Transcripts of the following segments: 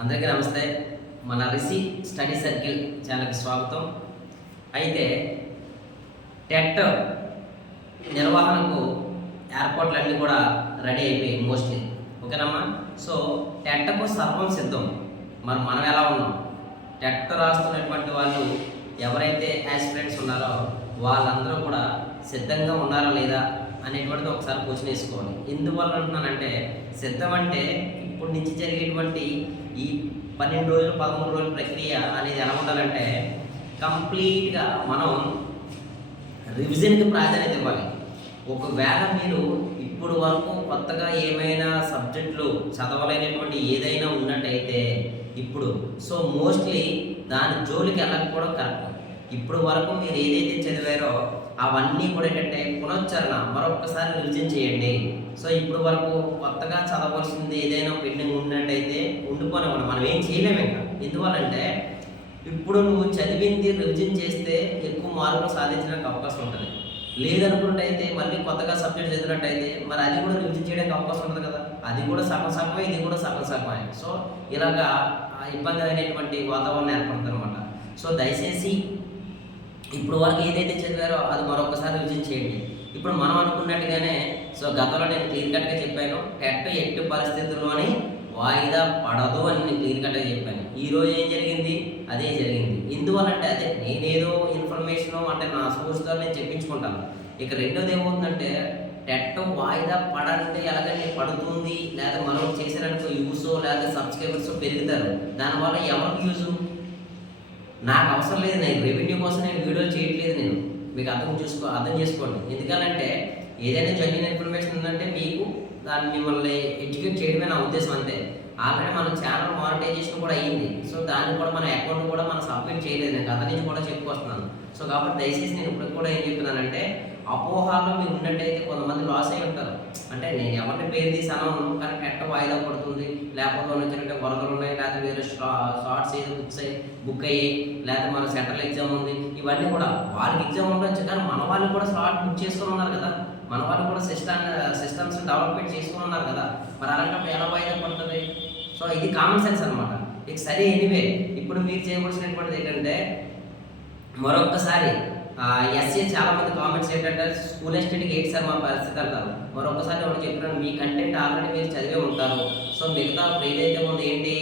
అందరికీ నమస్తే. మన రిషి స్టడీ సర్కిల్ ఛానల్కి స్వాగతం. అయితే టెట్ నిర్వహణకు ఏర్పాట్లన్నీ కూడా రెడీ అయిపోయాయి మోస్ట్లీ. ఓకేనమ్మా. సో టెట్కు సర్వం సిద్ధం. మరి మనం ఎలా ఉన్నాం? టెట్ రాస్తున్నటువంటి వాళ్ళు ఎవరైతే యాస్పిరెంట్స్ ఉన్నారో వాళ్ళందరూ కూడా సిద్ధంగా ఉన్నారా లేదా అనేటువంటిది ఒకసారి క్వశ్చన్ వేసుకోవాలి. ఎందువల్ల అంటున్నానంటే, సిద్ధం అంటే ఇప్పటి నుంచి జరిగేటువంటి ఈ 12 రోజులు 13 రోజుల ప్రక్రియ అనేది ఎలా ఉండాలంటే, కంప్లీట్గా మనం రివిజన్కి ప్రాధాన్యత ఇవ్వాలి. ఒకవేళ మీరు ఇప్పుడు వరకు కొత్తగా ఏమైనా సబ్జెక్టులు చదవలేనటువంటి ఏదైనా ఉన్నట్టయితే ఇప్పుడు మోస్ట్లీ దాని జోలికి వెళ్ళకపోవడం కరెక్ట్. ఇప్పుడు వరకు మీరు ఏదైతే చదివారో అవన్నీ కూడా ఏంటంటే పునశ్చరణ మరొకసారి రివిజన్ చేయండి. సో ఇప్పుడు వరకు కొత్తగా చదవలసింది ఏదైనా పెండింగ్ ఉన్నట్టయితే ఉండిపోనివ్వండి, మనం ఏం చేయలేము ఇంకా. ఎందువల్లంటే ఇప్పుడు నువ్వు చదివింది రివిజన్ చేస్తే ఎక్కువ మార్కులు సాధించడానికి అవకాశం ఉంటుంది. లేదనుకున్నట్టయితే మళ్ళీ కొత్తగా సబ్జెక్ట్ చదివినట్టయితే మరి అది కూడా రివిజన్ చేయడానికి అవకాశం ఉంటుంది కదా. అది కూడా సగం సగమే, ఇది కూడా సగం సగమే. సో ఇలాగా ఇబ్బంది అయినటువంటి వాతావరణం ఏర్పడుతుంది అనమాట. సో దయచేసి ఇప్పుడు వరకు ఏదైతే చదివారో అది మరొకసారి రివిజన్ చేయండి. ఇప్పుడు మనం అనుకున్నట్టుగానే గతంలో నేను క్లియర్ కట్గా చెప్పాను, టెట్ ఎట్టి పరిస్థితుల్లోని వాయిదా పడదు అని నేను క్లియర్ కట్గా చెప్పాను. ఈరోజు ఏం జరిగింది? అదే జరిగింది. ఎందువల్లంటే అదే నేనేదో ఇన్ఫర్మేషన్ అంటే నా సోర్స్తో నేను చెప్పించుకుంటాను. ఇక రెండోది ఏమవుతుందంటే, టెట్ వాయిదా పడాలంటే ఎలాగంటే పడుతుంది, లేదా మనం చేసేదానికి యూస్ లేదా సబ్స్క్రైబర్స్ పెరుగుతారు. దానివల్ల ఎవరికి యూజు? నాకు అవసరం లేదు. నేను రెవెన్యూ కోసం నేను వీడియోలు చేయట్లేదు. నేను మీకు అర్థం చేసుకోండి. ఎందుకంటే ఏదైనా జెన్యూన్ ఇన్ఫర్మేషన్ ఉందంటే మీకు దాన్ని మిమ్మల్ని ఎడ్యుకేట్ చేయడమే నా ఉద్దేశం అంతే. ఆల్రెడీ మన ఛానల్ మానిటైజేషన్ కూడా అయ్యింది. సో దాన్ని కూడా మన అకౌంట్ కూడా మనం సబ్మిట్ చేయలేదు. నేను గత నుంచి కూడా చెప్పుకొస్తున్నాను. సో కాబట్టి దయచేసి నేను ఇప్పుడు కూడా ఏం చెప్తున్నానంటే, అపోహాల్లో మీరు ఉన్నట్టయితే కొంతమంది లాస్ అయి ఉంటారు. అంటే నేను ఎవరిని పేరు తీసి అనను, కానీ టెట్ వాయిదా పడుతుంది, లేకపోతే వచ్చినట్టే వరదలు ఉన్నాయి, లేకపోతే వేరే షార్ట్స్ ఏదో బుక్ అయ్యి, లేకపోతే మన సెంట్రల్ ఎగ్జామ్ ఉంది, ఇవన్నీ కూడా వాళ్ళకి ఎగ్జామ్ ఉండొచ్చు. కానీ మన వాళ్ళు కూడా స్లాట్ బుక్ చేసుకుని ఉన్నారు కదా, మన వాళ్ళు కూడా సిస్టమ్స్ డెవలప్మెంట్ చేసుకుని ఉన్నారు కదా. మరి అలాంటప్పుడు ఎలా వాయిదా పడుతుంది? సో ఇది కామన్ సెన్స్ అనమాట. ఇక సరే, ఎనీవే ఇప్పుడు మీరు చేయవలసినటువంటిది ఏంటంటే, మరొక్కసారి ఎస్ఏ చాలా మంది కామెంట్స్ ఏంటంటే, స్కూల్ అసిస్టెంట్కి ఏంటి సార్ మా పరిస్థితి అంటారు. మరొకసారి ఒకటి చెప్పినాను, మీ కంటెంట్ ఆల్రెడీ మీరు చదివే ఉంటారు. సో మిగతా ఏదైతే ఉంది ఏంటి,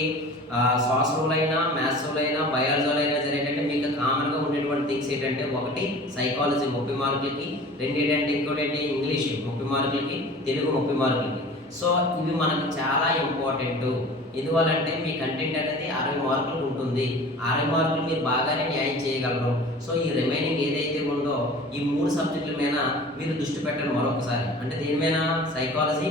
సోషల్ అయినా, మ్యాథ్స్ అయినా, బయాలజీలో అయినా సరే ఏంటంటే మీకు కామన్గా ఉండేటువంటి థింగ్స్ ఏంటంటే, ఒకటి సైకాలజీ 30 మార్కులకి, రెండు ఏంటంటే ఇంకోటి ఏంటి ఇంగ్లీష్ 30 మార్కులకి, తెలుగు 30 మార్కులకి. సో ఇవి మనకు చాలా ఇంపార్టెంట్. ఎందువల్లంటే మీ కంటెంట్ అనేది 60 మార్కులకు ఉంటుంది. 60 మార్కులు మీరు బాగానే న్యాయం చేయగలరు. సో ఈ రిమైనింగ్ ఏదైతే ఉందో ఈ 3 సబ్జెక్టుల మీద మీరు దృష్టి పెట్టండి మరొకసారి. అంటే దేని మీద? సైకాలజీ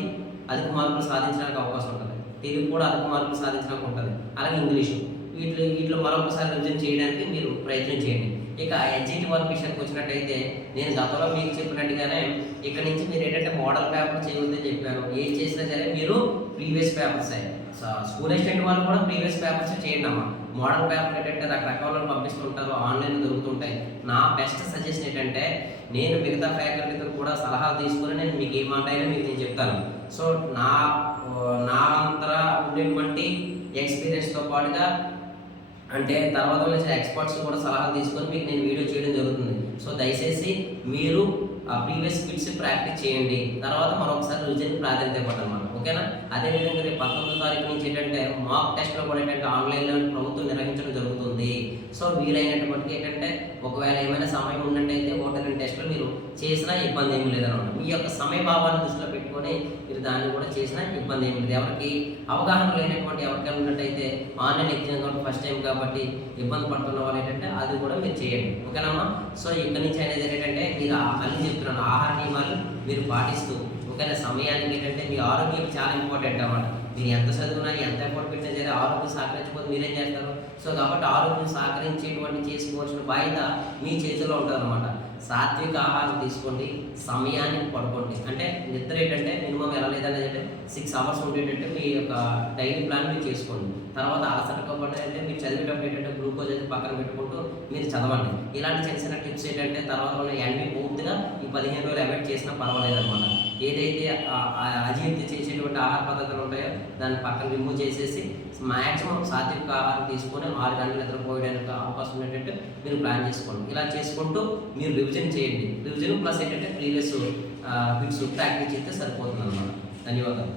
అధిక మార్కులు సాధించడానికి అవకాశం ఉంటుంది, తెలుగు కూడా అధిక మార్కులు సాధించడానికి ఉంటుంది, అలాగే ఇంగ్లీషు. వీటిలో మరొకసారి రివిజన్ చేయడానికి మీరు ప్రయత్నం చేయండి. ఇక ఎన్జిటి వర్క్ విషయానికి వచ్చినట్టయితే, నేను గతంలో మీకు చెప్పినట్టుగానే ఇక్కడ నుంచి మీరు ఏంటంటే మోడల్ పేపర్ చేయవద్దని చెప్పాను. ఏం చేసినా సరే మీరు ప్రీవియస్ పేపర్స్ స్కూల్ అసిస్టెంట్ వాళ్ళు కూడా ప్రీవియస్ పేపర్స్ చేయండి అమ్మా. మోడల్ పేపర్ ఏంటంటే రకరకాల పంపిస్తుంటారు, ఆన్లైన్లో దొరుకుతుంటాయి. నా బెస్ట్ సజెషన్ ఏంటంటే, నేను మిగతా ఫ్యాకల్టీతో కూడా సలహాలు తీసుకొని నేను మీకు ఏ మాట అయినా మీకు నేను చెప్తాను. సో నా అంతరా ఉండేటువంటి ఎక్స్పీరియన్స్తో పాటుగా అంటే తర్వాత వచ్చే ఎక్స్పర్ట్స్ కూడా సలహాలు తీసుకొని మీకు నేను వీడియో చేయడం జరుగుతుంది. సో దయచేసి మీరు ప్రీవియస్ బిట్స్ ప్రాక్టీస్ చేయండి. తర్వాత మరొకసారి రివిజన్ ప్రాధాన్యత ఇవ్వండి అన్నమాట. ఓకేనా? అదేవిధంగా రేపు 19వ తారీఖు నుంచి ఏంటంటే మాక్ టెస్ట్లో కూడా ఏంటంటే ఆన్లైన్లో ప్రభుత్వం నిర్వహించడం జరుగుతుంది. సో వీలైనటువంటి ఏంటంటే ఒకవేళ ఏమైనా సమయం ఉన్నట్టయితే 1-2 టెస్టులు మీరు చేసినా ఇబ్బంది ఏమీ లేదనమాట. మీ యొక్క సమయ భావాన్ని దృష్టిలో పెట్టుకొని మీరు దాన్ని కూడా చేసినా ఇబ్బంది ఏమి లేదు. ఎవరికి అవగాహన లేనటువంటి ఎవరికైనా ఉన్నట్టయితే ఆన్లైన్ ఎగ్జామ్ కాబట్టి ఫస్ట్ టైం కాబట్టి ఇబ్బంది పడుతున్న వాళ్ళు ఏంటంటే అది కూడా మీరు చేయండి. ఓకేనమ్మా? సో ఇక్కడి నుంచి అనేది ఏంటంటే మీరు మళ్ళీ చెప్తున్నాను, ఆహార నియమాలు మీరు పాటిస్తూ, ఓకేనా, సమయానికి ఏంటంటే మీ ఆరోగ్యం చాలా ఇంపార్టెంట్ అన్నమాట. మీరు ఎంత చదివినా ఎంత ఎఫర్ట్ పెట్టినా సరే ఆరోగ్యం సహకరించకపోతే మీరేం చేస్తారు? సో కాబట్టి ఆరోగ్యం సహకరించేటువంటి చేసుకోవాల్సిన బాధ్యత మీ చేతిలో ఉంటుంది అనమాట. సాత్విక ఆహారం తీసుకోండి, సమయానికి పడుకోండి. అంటే నిద్ర ఏంటంటే మినిమం ఎలా లేదనేది 6 అవర్స్ ఉండేటంటే మీ యొక్క డైలీ ప్లాన్ మీరు చేసుకోండి. తర్వాత అలసట కాబట్టి అంటే మీరు చదివేటప్పుడు ఏంటంటే గ్లూకోజ్ అయితే పక్కన పెట్టుకుంటూ మీరు చదవండి. ఇలాంటి చిన్న చిన్న టిప్స్ ఏంటంటే తర్వాత ఎన్వి పూర్తిగా ఈ 15 రోజులు అవాయిడ్ చేసినా పర్వాలేదు అనమాట. ఏదైతే అజీర్తి చేసేటువంటి ఆహార పద్ధతులు ఉంటాయో దాన్ని పక్కన రిమూవ్ చేసేసి మ్యాక్సిమం సాత్విక ఆహారం తీసుకొని 6 గంటలు నిద్రపోయడానికి అవకాశం ఉండేటట్టు మీరు ప్లాన్ చేసుకోండి. ఇలా చేసుకుంటూ మీరు రివిజన్ చేయండి. రివిజన్ ప్లస్ ఏంటంటే ప్రీవియస్ బిట్స్ ప్రాక్టీస్ చేస్తే సరిపోతుంది అన్నమాట. ధన్యవాదాలు.